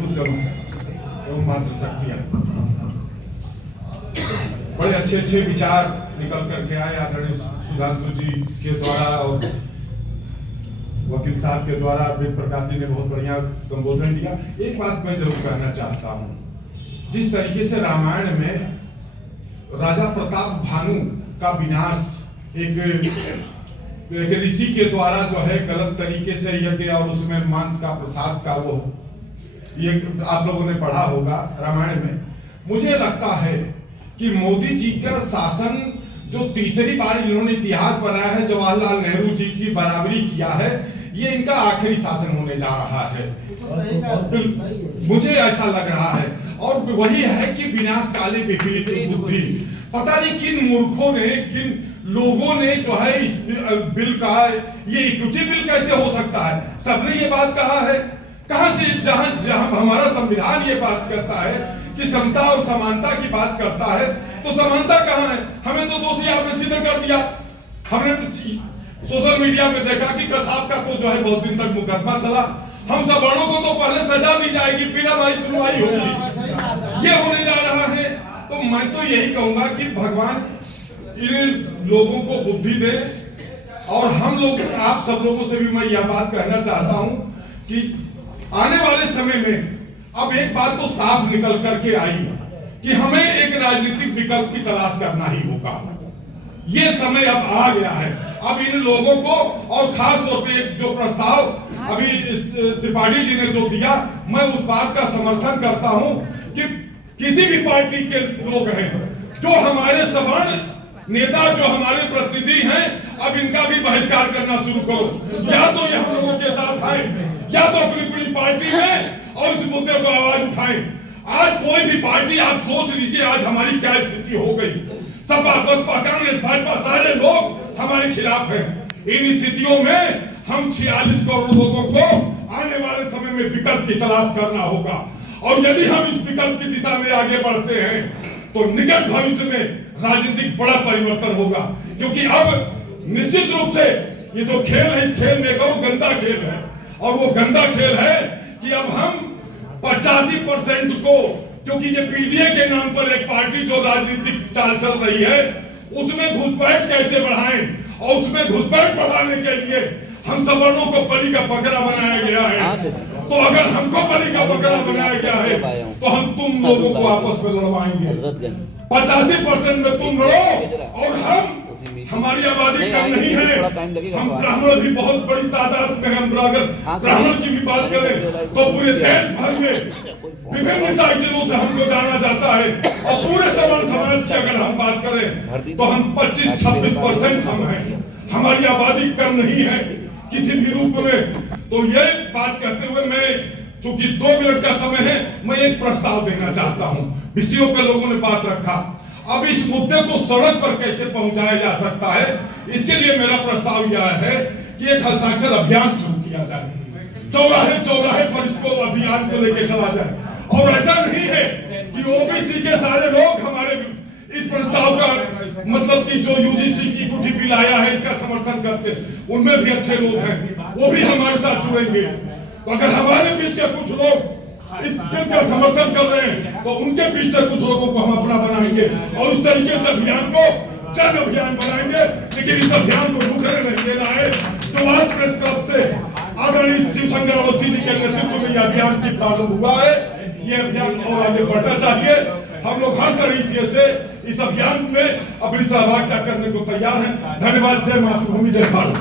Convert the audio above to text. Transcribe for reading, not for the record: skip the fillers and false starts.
बुद्धम एवं मातृशक्तियां। बड़े अच्छे अच्छे विचार निकल करके आए आदरणीय सुधांशु जी के द्वारा और वकील साहब के द्वारा। वेद प्रकाश जी ने बहुत बढ़िया संबोधन दिया। एक बात मैं जरूर कहना चाहता हूं, जिस तरीके से रामायण में राजा प्रताप भानु का विनाश एक ऋषि के द्वारा जो है गलत तरीके से यज्ञ और उसमें मांस का प्रसाद का वो ये आप लोगों ने पढ़ा होगा रामायण में। मुझे लगता है कि मोदी जी का शासन जो तीसरी बार इन्होंने इतिहास बनाया है, जवाहरलाल नेहरू जी की बराबरी किया है, ये इनका आखिरी शासन होने जा रहा है। मुझे ऐसा लग रहा है। और वही है कि विनाश काले विपरीत बुद्धि। पता नहीं किन मूर्खों ने, किन लोगों ने जो है इस बिल का, ये इक्विटी बिल कैसे हो सकता है? सबने ये बात कहा है। कहां से? जहां हमारा संविधान ये बात कहता है कि समता और समानता की बात करता है, तो समानता कहां है? हमें तो दोषी आपने सिद्ध कर दिया। हमने सोशल मीडिया पे देखा कि कसाब का तो जो है बहुत दिन तक मुकदमा चला। हम सवर्णों को तो पहले सजा दी जाएगी, फिर हमारी सुनवाई होगी। ये होने जा रहा है। तो मैं तो यही कहूंगा कि भगवान इन लोगों को बुद्धि दे। और हम लोग, आप सब लोगों से भी मैं यह बात कहना चाहता हूं कि आने वाले समय में अब एक बात तो साफ निकल करके आई कि हमें एक राजनीतिक विकल्प की तलाश करना ही होगा। ये समय अब आ गया है। अब इन लोगों को, और खास तौर पे जो प्रस्ताव अभी त्रिपाठी जी ने जो दिया, मैं उस बात का समर्थन करता हूं कि किसी भी पार्टी के लोग हैं जो हमारे सवर्ण नेता, जो हमारे प्रतिनिधि हैं, अब इनका भी बहिष्कार करना शुरू करो। या तो ये हम लोगों के साथ आए, या तो अपनी अपनी पार्टी में और इस मुद्दे को आवाज उठाएं। आज कोई भी पार्टी, आप सोच लीजिए आज हमारी क्या स्थिति हो गई। सपा, बसपा, कांग्रेस, भाजपा, सारे लोग हमारे खिलाफ हैं। इन स्थितियों में हम 46 करोड़ लोगों को आने वाले समय में विकल्प की तलाश करना होगा। और यदि हम इस विकल्प की दिशा में आगे बढ़ते हैं तो निकट भविष्य में राजनीतिक बड़ा परिवर्तन होगा। क्योंकि अब निश्चित रूप से ये जो खेल है, इस खेल में बहुत गंदा खेल है। और वो गंदा खेल है कि अब हम 85% को, क्योंकि ये पीडीए के नाम पर एक पार्टी जो राजनीतिक चाल चल रही है, उसमें घुसपैठ कैसे बढ़ाएं, और उसमें घुसपैठ बढ़ाने के लिए हम सवर्णों को बलि का बकरा बनाया गया है। तो अगर हमको बलि का बकरा बनाया गया है तो हम तुम लोगों को आपस में लड़वाएंगे। 85% में तुम लड़ो और हम, हमारी आबादी कम नहीं है, हम ब्राह्मण भी बहुत बड़ी तादाद में हैं। अगर ब्राह्मण की भी बात करें तो पूरे देश भर में विभिन्न टाइटलों से हमको जाना जाता है। और पूरे समाज की अगर हम बात करें तो हम 25-26% हम हैं। हमारी आबादी कम नहीं है किसी भी रूप में। तो ये बात कहते हुए मैं, चूंकि 2 मिनट का समय है, मैं एक प्रस्ताव देना चाहता हूं। विषयों पर लोगों ने बात रखा। अब इस मुद्दे को सड़क पर कैसे पहुंचाया जा सकता है, इसके लिए मेरा प्रस्ताव यह है कि एक हस्ताक्षर अभियान शुरू किया जाए। चौराहे चौराहे पर इसको अभियान को लेकर चला जाए। और ऐसा नहीं है कि ओबीसी के सारे लोग हमारे इस प्रस्ताव का, मतलब कि जो यूजीसी की इक्विटी बिल आया है, इसका समर्थन करते हैं। उनमें भी अच्छे लोग हैं, वो भी हमारे साथ जुड़ेंगे। तो अगर हमारे बीच के कुछ लोग इस बिल का समर्थन कर रहे हैं तो उनके बीच से कुछ लोगों को हम अपना बनाएंगे और उस तरीके से अभियान को जन अभियान बनाएंगे। लेकिन इस अभियान को रुकने नहीं देना है। जो प्रेस क्लब से आदरणीय शिवशंकर अवस्थी जी के नेतृत्व में यह अभियान की प्रारंभ हुआ है, ये अभियान और आगे बढ़ना चाहिए। हम लोग हर तरीके से इस अभियान में अपनी सहभागिता करने को तैयार हैं। धन्यवाद। जय मातृभूमि, जय भारत।